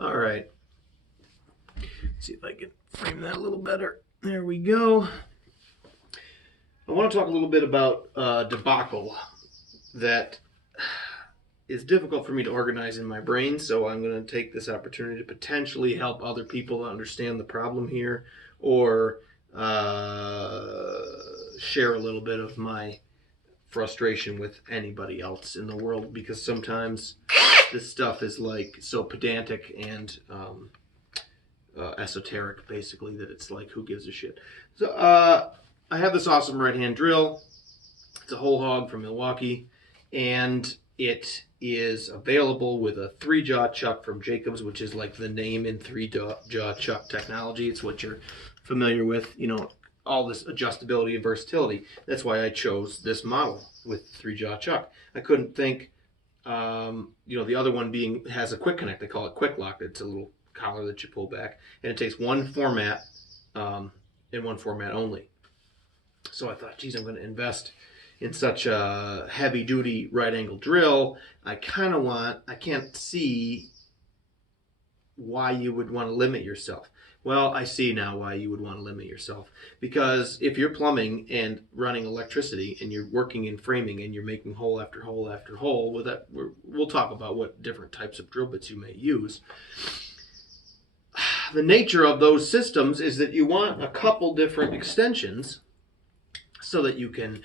All right. Let's see if I can frame that a little better. There we go. I want to talk a little bit about debacle that is difficult for me to organize in my brain, so I'm going to take this opportunity to potentially help other people understand the problem here, or share a little bit of my frustration with anybody else in the world, because sometimes this stuff is like so pedantic and esoteric, basically, that it's like, who gives a shit? So I have this awesome right hand drill. It's a whole hog from Milwaukee, and it is available with a 3-jaw chuck from Jacobs, which is like the name in 3-jaw chuck technology. It's what you're familiar with, you know, all this adjustability and versatility. That's why I chose this model with 3-jaw chuck. I couldn't think, the other one has a quick connect. They call it quick lock. It's a little collar that you pull back, and it takes one format, in one format only. So I thought, geez, I'm going to invest in such a heavy-duty right-angle drill. I can't see why you would want to limit yourself. Well, I see now why you would want to limit yourself. Because if you're plumbing and running electricity and you're working in framing and you're making hole after hole after hole, we'll talk about what different types of drill bits you may use. The nature of those systems is that you want a couple different extensions so that you can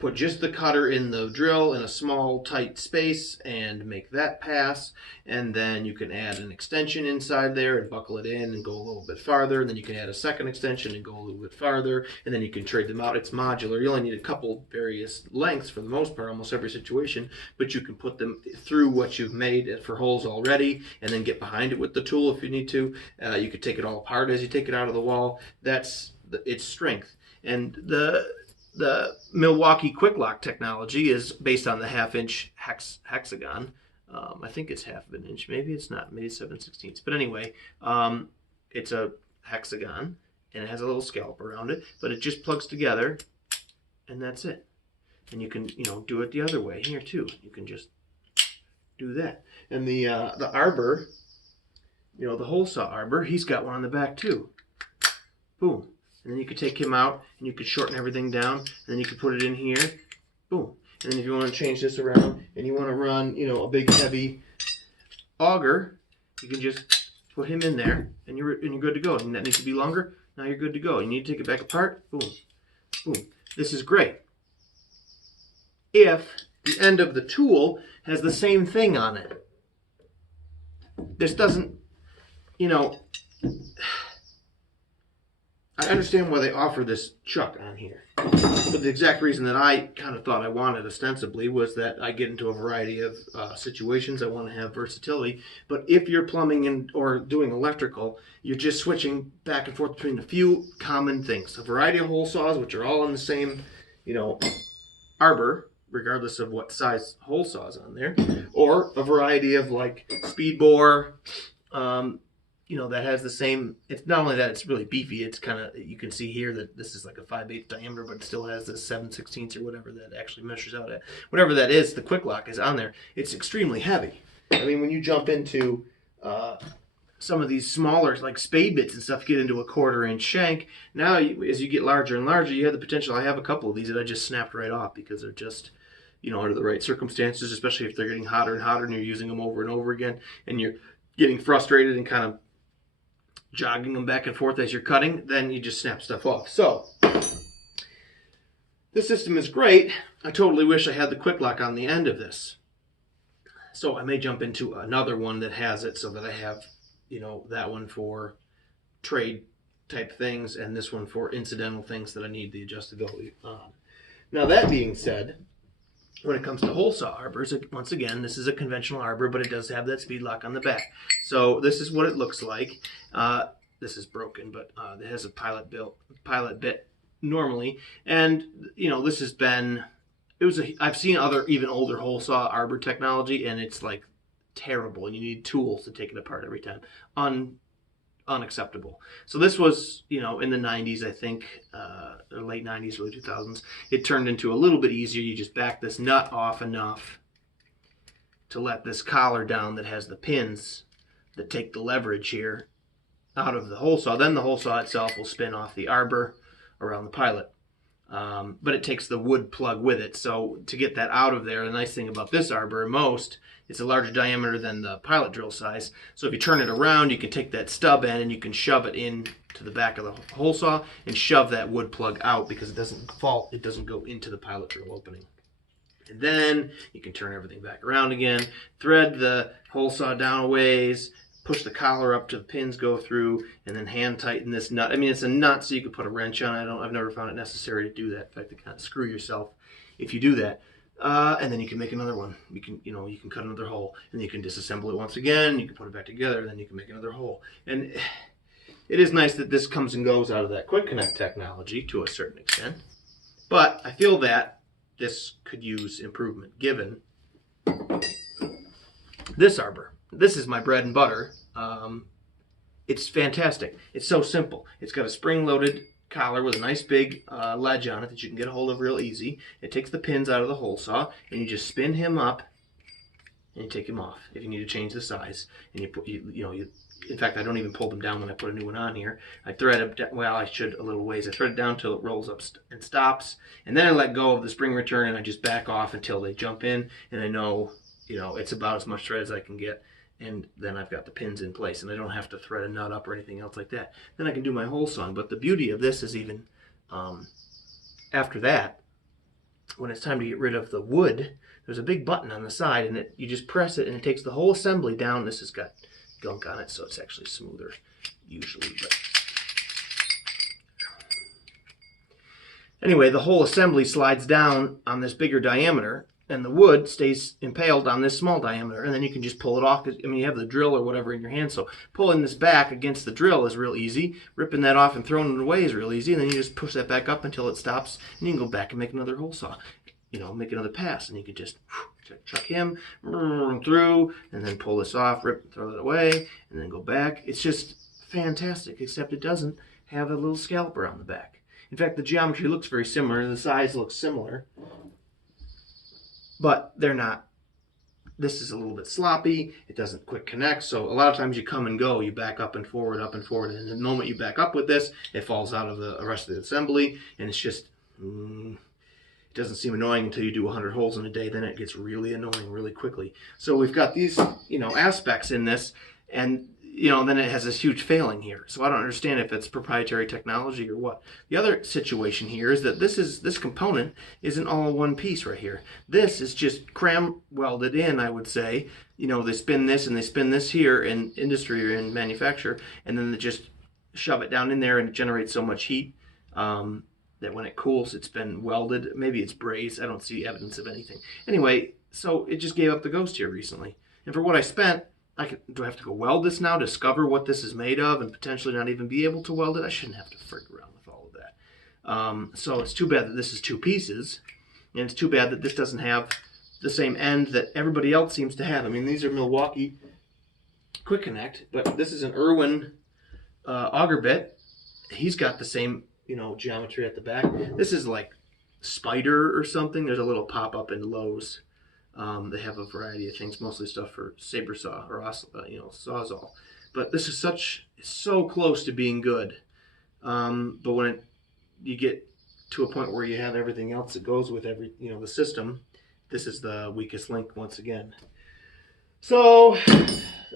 put just the cutter in the drill in a small, tight space and make that pass. And then you can add an extension inside there and buckle it in and go a little bit farther. And then you can add a second extension and go a little bit farther. And then you can trade them out. It's modular. You only need a couple various lengths for the most part, almost every situation. But you can put them through what you've made for holes already and then get behind it with the tool if you need to. You could take it all apart as you take it out of the wall. That's its strength. And the Milwaukee Quick Lock technology is based on the half-inch hexagon. I think it's half of an inch. Maybe it's not. Maybe it's 7/16. But anyway, it's a hexagon, and it has a little scallop around it. But it just plugs together, and that's it. And you can, do it the other way here too. You can just do that. And the Arbor, the hole saw Arbor, he's got one on the back too. Boom. And then you could take him out and you could shorten everything down, and then you could put it in here. Boom. And then if you want to change this around and you want to run, a big heavy auger, you can just put him in there and you're good to go. And that needs to be longer. Now you're good to go. You need to take it back apart. Boom. Boom. This is great. If the end of the tool has the same thing on it. This doesn't, I understand why they offer this chuck on here. But the exact reason that I kind of thought I wanted ostensibly was that I get into a variety of situations. I want to have versatility. But if you're plumbing or doing electrical, you're just switching back and forth between a few common things. A variety of hole saws, which are all in the same, Arbor, regardless of what size hole saw is on there. Or a variety of like speed bore, that has the same, it's not only that it's really beefy, it's kind of, you can see here that this is like a 5/8 diameter, but it still has this 7/16 or whatever that actually measures out at. Whatever that is, the quick lock is on there. It's extremely heavy. I mean, when you jump into some of these smaller, like spade bits and stuff, get into a 1/4-inch shank. Now, as you get larger and larger, you have the potential. I have a couple of these that I just snapped right off because they're just, under the right circumstances, especially if they're getting hotter and hotter and you're using them over and over again and you're getting frustrated and kind of jogging them back and forth as you're cutting, then you just snap stuff off. So, this system is great. I totally wish I had the quick lock on the end of this. So I may jump into another one that has it so that I have, that one for trade type things and this one for incidental things that I need the adjustability on. Now that being said, when it comes to hole saw arbors, once again, this is a conventional arbor, but it does have that speed lock on the back. So this is what it looks like. This is broken, but it has a pilot bit normally. And, this has been, I've seen other, even older hole saw arbor technology, and it's like terrible, and you need tools to take it apart every time. Unacceptable. So this was, in the 90s, I think, or late 90s, early 2000s. It turned into a little bit easier. You just back this nut off enough to let this collar down that has the pins that take the leverage here out of the hole saw. Then the hole saw itself will spin off the arbor around the pilot. But it takes the wood plug with it. So to get that out of there, the nice thing about this arbor, it's a larger diameter than the pilot drill size. So if you turn it around, you can take that stub end and you can shove it in to the back of the hole saw and shove that wood plug out because it doesn't fall, it doesn't go into the pilot drill opening. And then you can turn everything back around again, thread the hole saw down a ways, push the collar up to the pins go through, and then hand tighten this nut. I mean, it's a nut, so you could put a wrench on it. I've never found it necessary to do that. In fact, you kind of screw yourself if you do that. And then you can make another one. You can cut another hole, and then you can disassemble it once again. You can put it back together, and then you can make another hole. And it is nice that this comes and goes out of that quick connect technology to a certain extent. But I feel that this could use improvement given this arbor. This is my bread and butter. It's fantastic. It's so simple. It's got a spring-loaded collar with a nice big ledge on it that you can get a hold of real easy. It takes the pins out of the hole saw, and you just spin him up, and you take him off if you need to change the size. And in fact, I don't even pull them down when I put a new one on here. I thread it, well, I should a little ways. I thread it down until it rolls up and stops, and then I let go of the spring return, and I just back off until they jump in, and I know, it's about as much thread as I can get. And then I've got the pins in place, and I don't have to thread a nut up or anything else like that. Then I can do my hole sawing. But the beauty of this is even after that, when it's time to get rid of the wood, there's a big button on the side, and you just press it, and it takes the whole assembly down. This has got gunk on it, so it's actually smoother usually. But anyway, the whole assembly slides down on this bigger diameter, and the wood stays impaled on this small diameter, and then you can just pull it off. I mean, you have the drill or whatever in your hand, so pulling this back against the drill is real easy. Ripping that off and throwing it away is real easy, and then you just push that back up until it stops, and you can go back and make another hole saw. Make another pass, and you can just chuck him through, and then pull this off, rip, throw it away, and then go back. It's just fantastic, except it doesn't have a little scalper on the back. In fact, the geometry looks very similar, and the size looks similar. But they're not. This is a little bit sloppy. It doesn't quick connect. So a lot of times you come and go. You back up and forward. And the moment you back up with this, it falls out of the rest of the assembly. And it's just, it doesn't seem annoying until you do 100 holes in a day. Then it gets really annoying really quickly. So we've got these, aspects in this. And, then it has this huge failing here. So I don't understand if it's proprietary technology or what. The other situation here is that this component isn't all one piece right here. This is just cram welded in, I would say. They spin this and they spin this here in industry or in manufacture, and then they just shove it down in there, and it generates so much heat that when it cools, it's been welded. Maybe it's brazed. I don't see evidence of anything. Anyway, so it just gave up the ghost here recently. And for what I spent, do I have to go weld this now, discover what this is made of, and potentially not even be able to weld it? I shouldn't have to frig around with all of that. So it's too bad that this is two pieces, and it's too bad that this doesn't have the same end that everybody else seems to have. I mean, these are Milwaukee Quick Connect, but this is an Irwin auger bit. He's got the same, geometry at the back. This is like Spider or something. There's a little pop-up in Lowe's. They have a variety of things, mostly stuff for saber saw or sawzall. But this is so close to being good. But when you get to a point where you have everything else that goes with the system, this is the weakest link once again. So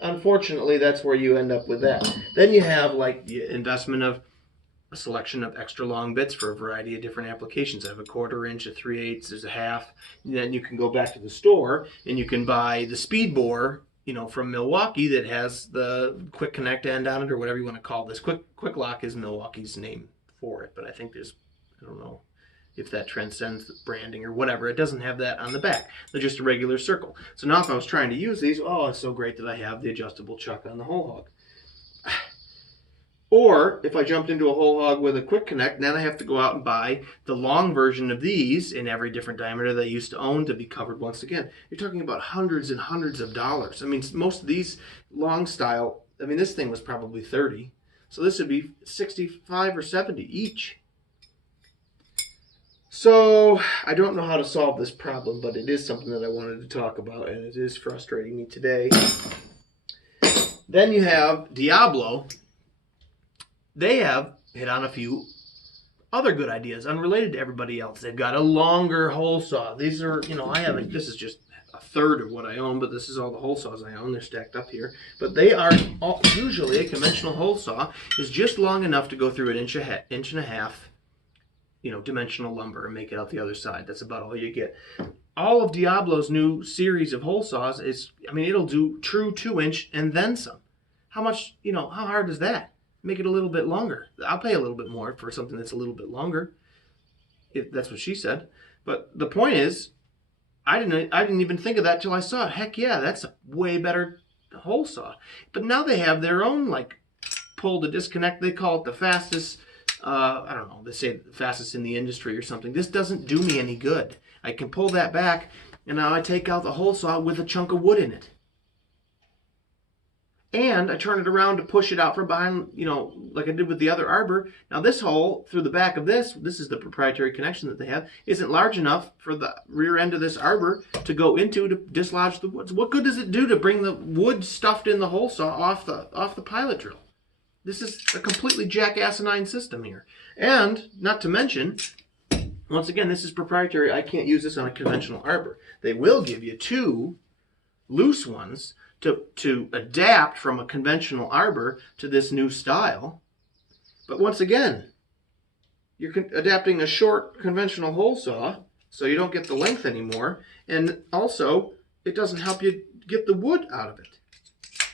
unfortunately, that's where you end up with that. Then you have like the investment of a selection of extra long bits for a variety of different applications. I have a 1/4 inch, a 3/8, there's a half. And then you can go back to the store and you can buy the speed bore, from Milwaukee that has the quick connect end on it, or whatever you want to call this. Quick lock is Milwaukee's name for it, but I think I don't know if that transcends the branding or whatever. It doesn't have that on the back. They're just a regular circle. So now if I was trying to use these, it's so great that I have the adjustable chuck on the hole hog. Or if I jumped into a hole hog with a quick connect, then I have to go out and buy the long version of these in every different diameter that I used to own to be covered once again. You're talking about hundreds and hundreds of dollars. I mean, most of these long style, this thing was probably 30. So this would be 65 or 70 each. So I don't know how to solve this problem, but it is something that I wanted to talk about, and it is frustrating me today Then you have Diablo. They have hit on a few other good ideas unrelated to everybody else. They've got a longer hole saw. These are, I haven't, this is just a third of what I own, but this is all the hole saws I own. They're stacked up here. But they are usually a conventional hole saw is just long enough to go through an inch and a half, dimensional lumber and make it out the other side. That's about all you get. All of Diablo's new series of hole saws it'll do true 2-inch and then some. How much, how hard is that? Make it a little bit longer. I'll pay a little bit more for something that's a little bit longer, if that's what she said. But the point is, I didn't even think of that till I saw it. Heck yeah, that's a way better hole saw. But now they have their own pull to disconnect. They call it the fastest. I don't know. They say the fastest in the industry or something. This doesn't do me any good. I can pull that back, and now I take out the hole saw with a chunk of wood in it. And I turn it around to push it out from behind, like I did with the other Arbor. Now this hole through the back of this is the proprietary connection that they have, isn't large enough for the rear end of this Arbor to go into to dislodge the woods. What good does it do to bring the wood stuffed in the hole saw off the pilot drill? This is a completely jackass-asinine system here. And, not to mention, once again, this is proprietary. I can't use this on a conventional Arbor. They will give you 2 loose ones to adapt from a conventional Arbor to this new style. But once again, you're adapting a short conventional hole saw, so you don't get the length anymore, and also it doesn't help you get the wood out of it.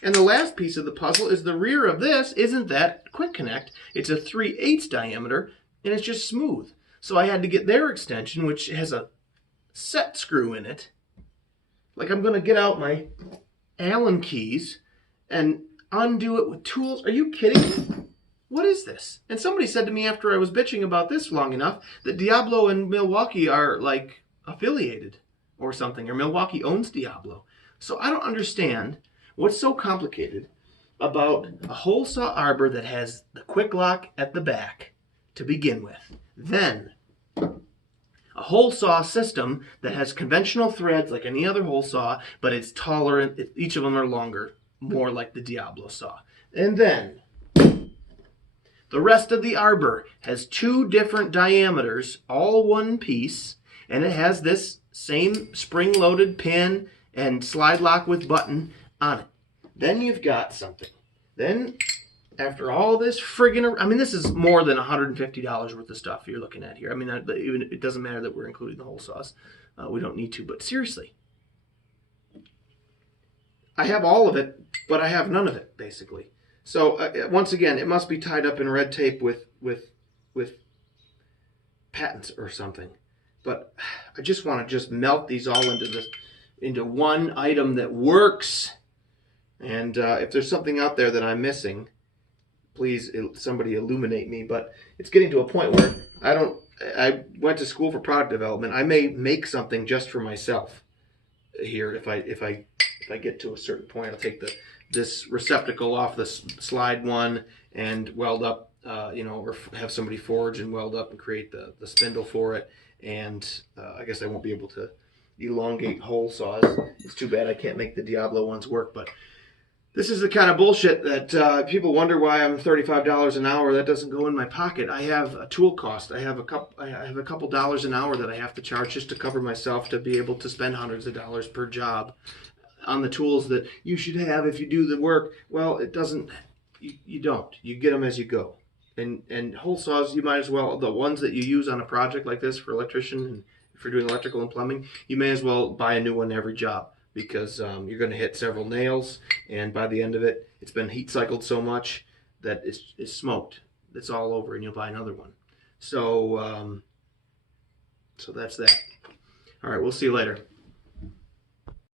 And the last piece of the puzzle is the rear of this isn't that quick connect. It's a 3/8 diameter, and it's just smooth. So I had to get their extension, which has a set screw in it. I'm going to get out my Allen keys and undo it with tools. Are you kidding me? What is this? And somebody said to me after I was bitching about this long enough that Diablo and Milwaukee are affiliated or something, or Milwaukee owns Diablo. So I don't understand what's so complicated about a hole saw Arbor that has the quick lock at the back to begin with. Then a hole saw system that has conventional threads like any other hole saw, but it's taller, and each of them are longer, more like the Diablo saw. And then the rest of the Arbor has 2 different diameters, all one piece, and it has this same spring-loaded pin and slide lock with button on it. Then you've got something. Then, after all this friggin', this is more than $150 worth of stuff you're looking at here. Even it doesn't matter that we're including the hole saws. We don't need to, but seriously. I have all of it, but I have none of it, basically. So, once again, it must be tied up in red tape with patents or something. But I just want to melt these all into one item that works. And if there's something out there that I'm missing, please somebody illuminate me. But it's getting to a point where I went to school for product development. I may make something just for myself here. If I get to a certain point, I'll take this receptacle off the slide one and weld up, or have somebody forge and weld up and create the spindle for it. And I guess I won't be able to elongate hole saws. It's too bad I can't make the Diablo ones work, but this is the kind of bullshit that people wonder why I'm $35 an hour. That doesn't go in my pocket. I have a tool cost. I have a couple dollars an hour that I have to charge just to cover myself to be able to spend hundreds of dollars per job on the tools that you should have if you do the work. Well, it doesn't. You don't. You get them as you go. And hole saws, you might as well, the ones that you use on a project like this for electrician, and if you're doing electrical and plumbing, you may as well buy a new one every job. Because you're going to hit several nails, and by the end of it, it's been heat cycled so much that it's smoked. It's all over, and you'll buy another one. So that's that. All right, we'll see you later.